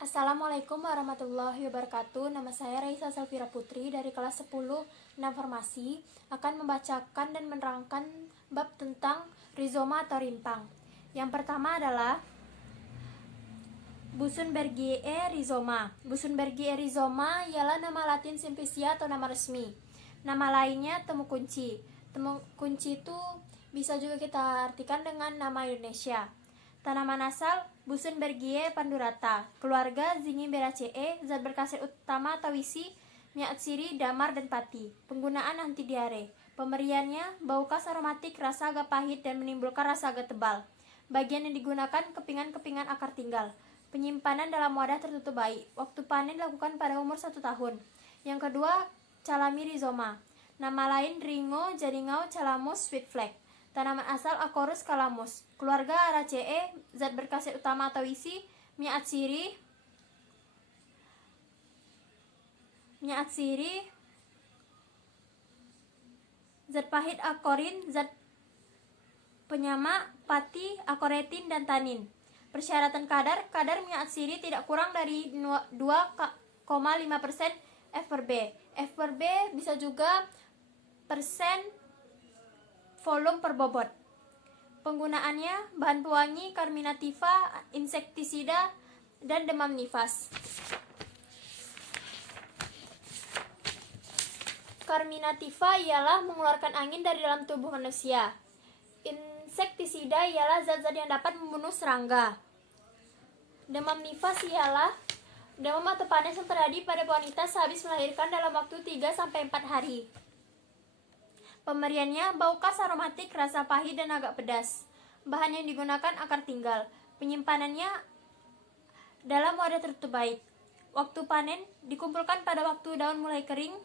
Assalamualaikum warahmatullahi wabarakatuh. Nama saya Raisa Salvira Putri dari kelas 10 Farmasi akan membacakan dan menerangkan bab tentang rizoma atau rimpang. Yang pertama adalah Busunbergiae rhizoma. Busunbergiae rhizoma ialah nama Latin Simplicia atau nama resmi. Nama lainnya temu kunci. Temu kunci itu bisa juga kita artikan dengan nama Indonesia. Tanaman asal Busunbergiae pandurata, keluarga Zingiberaceae, zat berkhasiat utama tawisi, miatsiri, damar, dan pati. Penggunaan anti diare. Pemberiannya bau khas aromatik, rasa agak pahit dan menimbulkan rasa agak tebal. Bagian yang digunakan kepingan-kepingan akar tinggal. Penyimpanan dalam wadah tertutup baik. Waktu panen dilakukan pada umur 1 tahun. Yang kedua, Calami rhizoma. Nama lain Ringo, Jaringau, Calamus, sweetflag. Tanaman asal Acorus calamus, keluarga Araceae, zat berkhasiat utama atau isi, miatsiri, zat pahit akorin, zat penyama, pati, akoretin, dan tanin. Persyaratan kadar miatsiri tidak kurang dari 2,5% F/B. F/B bisa juga persen volume per bobot. Penggunaannya bahan pewangi, carminativa, insektisida, dan demam nifas. Carminativa ialah mengeluarkan angin dari dalam tubuh manusia. Insektisida ialah zat-zat yang dapat membunuh serangga. Demam nifas ialah demam atau panas yang terjadi pada wanita sehabis melahirkan dalam waktu 3-4 hari. Pemberiannya bau khas aromatik, rasa pahit dan agak pedas. Bahan yang digunakan akar tinggal. Penyimpanannya dalam wadah tertutup baik. Waktu panen dikumpulkan pada waktu daun mulai kering.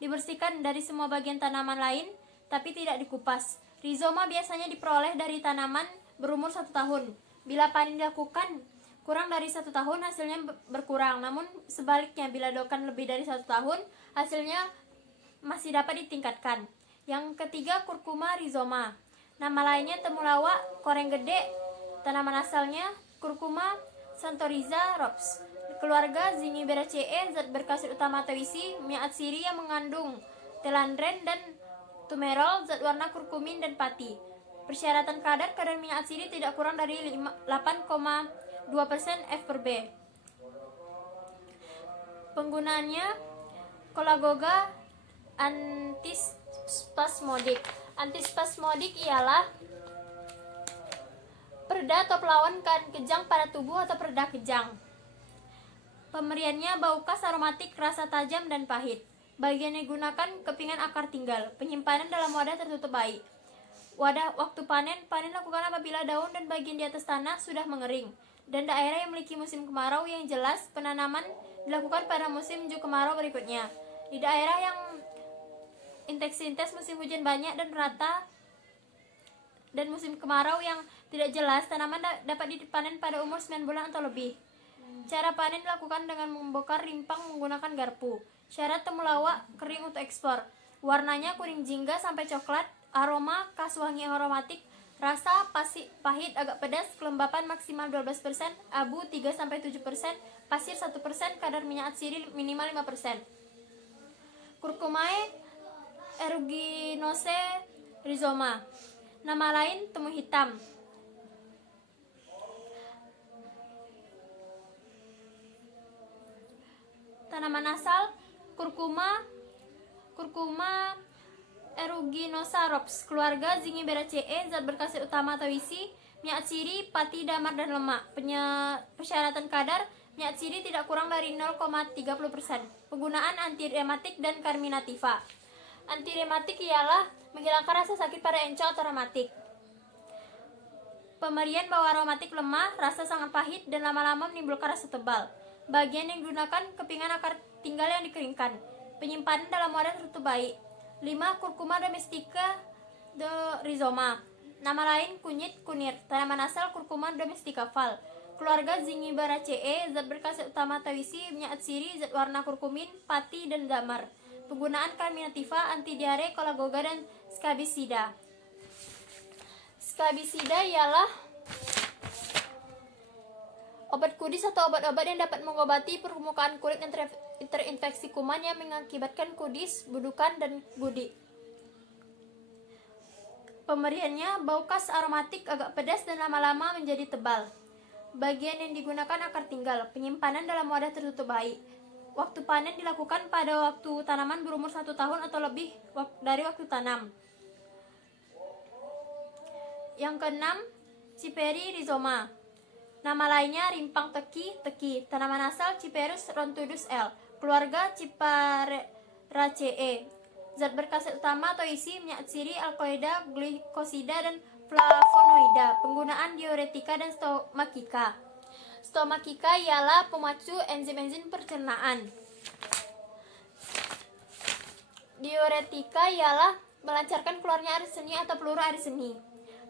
Dibersihkan dari semua bagian tanaman lain, tapi tidak dikupas. Rizoma biasanya diperoleh dari tanaman berumur 1 tahun. Bila panen dilakukan kurang dari 1 tahun, hasilnya berkurang. Namun sebaliknya, bila dilakukan lebih dari 1 tahun, hasilnya masih dapat ditingkatkan. Yang ketiga, Curcuma rhizoma. Nama lainnya temulawak, koreng gede. Tanaman asalnya Curcuma santoriza Rops. Keluarga Zingiberaceae, zat berkhasiat utama tawisi, miatsiri yang mengandung telandren dan tumerol, zat warna kurkumin dan pati. Persyaratan kadar miatsiri tidak kurang dari 8,2% F/B. Penggunaannya Cholagoga antispasmodik. Antispasmodik ialah pereda atau pelawan kejang pada tubuh atau pereda kejang. Pemberiannya bau khas aromatik, rasa tajam dan pahit. Bagian yang digunakan kepingan akar tinggal. Penyimpanan dalam wadah tertutup baik. Waktu panen lakukan apabila daun dan bagian di atas tanah sudah mengering dan daerah yang memiliki musim kemarau yang jelas. Penanaman dilakukan pada musim kemarau berikutnya. Di daerah yang intensitas musim hujan banyak dan rata dan musim kemarau yang tidak jelas, tanaman dapat dipanen pada umur 9 bulan atau lebih. Cara panen dilakukan dengan membongkar rimpang menggunakan garpu. Syarat temulawak kering untuk ekspor. Warnanya kuning jingga sampai coklat. Aroma khas wangi aromatik. Rasa pahit agak pedas. Kelembapan maksimal 12%. Abu 3-7%. Pasir 1%. Kadar minyak atsiri minimal 5%. Curcumae aeruginosae rhizoma. Nama lain temu hitam. Tanaman asal Curcuma aeruginosa Rops. Keluarga Zingiberaceae, zat berkhasiat utama tawisi, miatsiri, pati, damar, dan lemak. Persyaratan kadar miatsiri tidak kurang dari 0,30%. Penggunaan anti rematik dan carminativa. Anti rematik ialah menghilangkan rasa sakit pada encok atau rematik. Pemberian bau aromatik lemah, rasa sangat pahit dan lama-lama menimbulkan rasa tebal. Bagian yang digunakan kepingan akar tinggal yang dikeringkan. Penyimpanan dalam wadah tertutup baik. 5. Curcuma domestica de rhizoma. Nama lain kunyit kunir. Tanaman asal Curcuma domestica Val. Keluarga Zingiberaceae, zat berkhasiat utama tawisi, miatsiri, zat warna kurkumin, pati, dan damar. Penggunaan carminativa, anti diare, Cholagoga, dan scabicida. Scabicida ialah Obat kudis atau obat-obat yang dapat mengobati permukaan kulit yang terinfeksi kuman yang mengakibatkan kudis, budukan, dan gudi. Pemberiannya bau khas aromatik agak pedas dan lama-lama menjadi tebal. Bagian yang digunakan akar tinggal. Penyimpanan dalam wadah tertutup baik. Waktu panen dilakukan pada waktu tanaman berumur 1 tahun atau lebih dari waktu tanam. Yang keenam, Ciperi rhizoma. Nama lainnya rimpang teki. Tanaman asal Ciperus rontudus L. Keluarga Ciperaceae. Zat berkhasiat utama atau isi minyak siri, alkaloida, glikosida, dan flavonoida. Penggunaan diuretika dan stomakika. Stomakika ialah pemacu enzim-enzim pencernaan. Diuretika ialah melancarkan keluarnya air seni atau peluru air seni.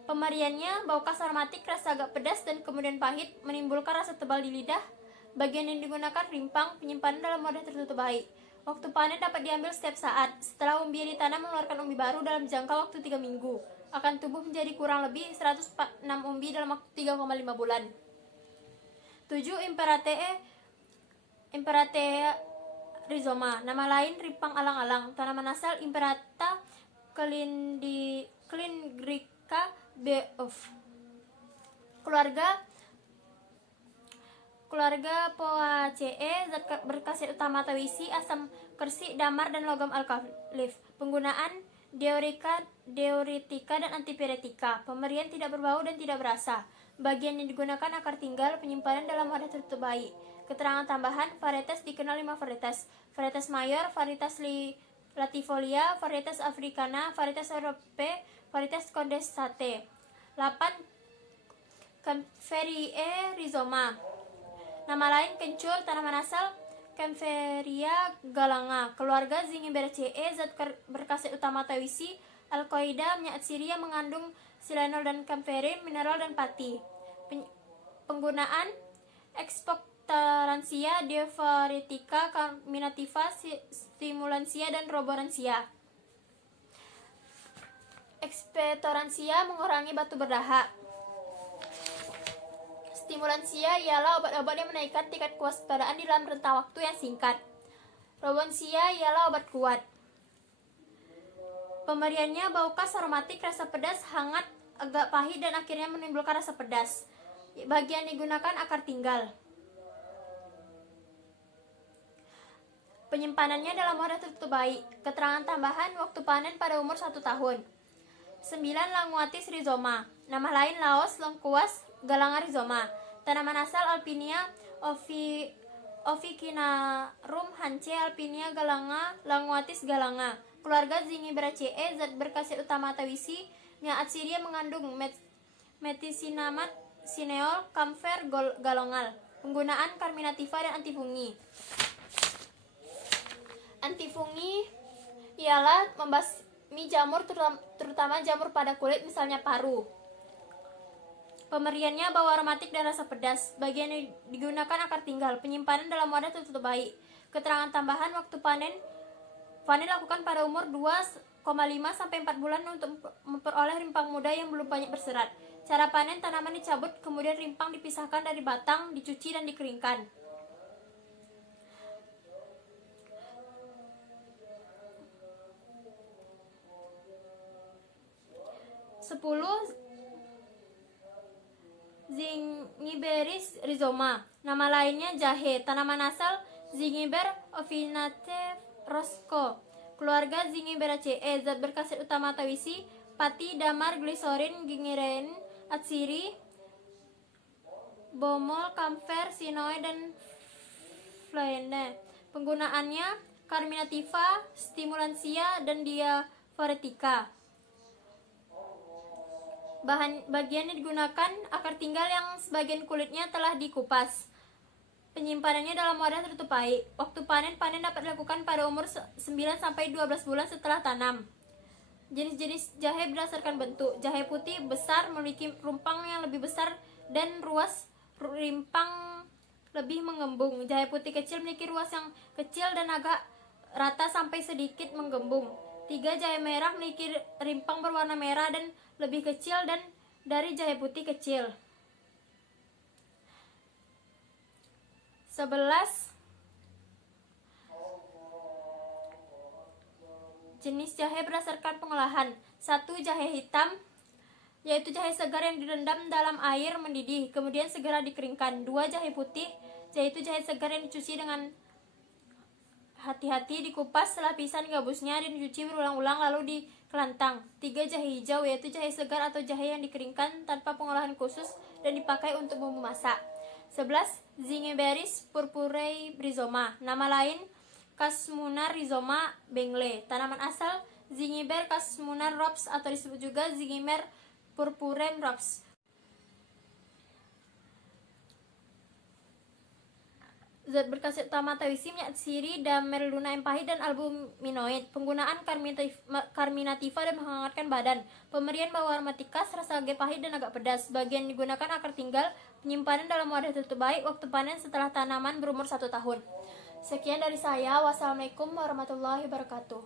Pemberiannya bau khas aromatik, rasa agak pedas dan kemudian pahit, menimbulkan rasa tebal di lidah. Bagian yang digunakan rimpang, penyimpanan dalam wadah tertutup baik. Waktu panen dapat diambil setiap saat. Setelah umbi yang ditanam mengeluarkan umbi baru dalam jangka waktu 3 minggu. Akan tumbuh menjadi kurang lebih 106 umbi dalam waktu 3,5 bulan. 7. Imperatea rhizoma. Nama lain rimpang alang-alang. Tanaman asal Imperata calendrica B.of. Keluarga Poaceae. Zat berkhasiat utama atau isi asam kersik, damar, dan logam alkalif. Penggunaan diuretika dan antipiretika. Pemberian tidak berbau dan tidak berasa. Bagian yang digunakan akar tinggal, penyimpanan dalam wadah tertutup baik. Keterangan tambahan, varietas dikenal 5 varietas. Varietas mayor, varietas latifolia, varietas africana, varietas europaea, varietas condensate. 8. Kaempferia rhizoma. Nama lain kencur, tanaman asal Kaempferia galanga. Keluarga Zingiberaceae. Zat berkhasiat utama atau isi alkaloida, minyak siri yang mengandung silanol dan kamferin, mineral, dan pati. Penggunaan expectorantia, diuretika, carminativa, stimulansia, dan roboransia. Expectorantia mengurangi batu berdahak. Stimulansia ialah obat-obat yang menaikkan tingkat kewaspadaan di dalam rentang waktu yang singkat. Roboransia ialah obat kuat. Pemberiannya bau khas aromatik, rasa pedas, hangat, agak pahit, dan akhirnya menimbulkan rasa pedas. Bagian digunakan akar tinggal. Penyimpanannya dalam wadah tertutup baik. Keterangan tambahan, waktu panen pada umur 1 tahun. 9. Languatis rhizoma. Nama lain Laos lengkuas galanga rhizoma. Tanaman asal Alpinia Officinarum Hanche, Alpinia galanga, Languatis galanga. Keluarga Zingiberaceae. Zat berkhasiat utama atau isi minyak atsiri yang mengandung methisinamat, sineol, kamfer, galongal. Penggunaan carminativa dan antifungi. Antifungi ialah membasmi jamur, terutama jamur pada kulit, misalnya paru. Pemberiannya bau aromatik dan rasa pedas. Bagian yang digunakan akar tinggal. Penyimpanan dalam wadah tertutup baik. Keterangan tambahan, waktu panen dilakukan pada umur 2,5 sampai 4 bulan untuk memperoleh rimpang muda yang belum banyak berserat. Cara panen, tanaman dicabut, kemudian rimpang dipisahkan dari batang, dicuci, dan dikeringkan. 10. Zingiberis rhizoma. Nama lainnya jahe. Tanaman asal Zingiber officinaceae Roscoe. Keluarga Zingiberaceae. Zat berkhasiat utama atau isi pati, damar, gliserin, gingerin, atsiri, bomol, kamfer, sinoe, dan flavonoid. Penggunaannya carminativa, stimulansia, dan diuretika. Bagian yang digunakan akar tinggal yang sebagian kulitnya telah dikupas. Penyimpanannya dalam wadah tertutup baik. Waktu panen dapat dilakukan pada umur 9 sampai 12 bulan setelah tanam. Jenis-jenis jahe berdasarkan bentuk. Jahe putih besar memiliki rumpang yang lebih besar dan ruas rimpang lebih mengembung. Jahe putih kecil memiliki ruas yang kecil dan agak rata sampai sedikit menggembung. 3. Jahe merah memiliki rimpang berwarna merah dan lebih kecil dan dari jahe putih kecil. 11. Jenis jahe berdasarkan pengolahan. 1. Jahe hitam, yaitu jahe segar yang direndam dalam air mendidih, kemudian segera dikeringkan. 2. Jahe putih, yaitu jahe segar yang dicuci dengan hati-hati, dikupas lapisan gabusnya dan dicuci berulang-ulang lalu dikelantang. 3. Jahe hijau, yaitu jahe segar atau jahe yang dikeringkan tanpa pengolahan khusus dan dipakai untuk bumbu masak. 11. Zingiberis purpurea rhizoma, nama lain Casmuna rhizoma bengle. Tanaman asal Zingiber Casmuna rops atau disebut juga Zingiber purpureum rops. Zat berkhasiat utama tawisi, minyak siri, damerluna yang pahit, dan albuminoid. Penggunaan karminativa dan menghangatkan badan. Pemberian bau aromatikas, rasa agak pahit dan agak pedas. Bagian digunakan akar tinggal. Penyimpanan dalam wadah tertutup baik. Waktu panen setelah tanaman berumur 1 tahun. Sekian dari saya. Wassalamualaikum warahmatullahi wabarakatuh.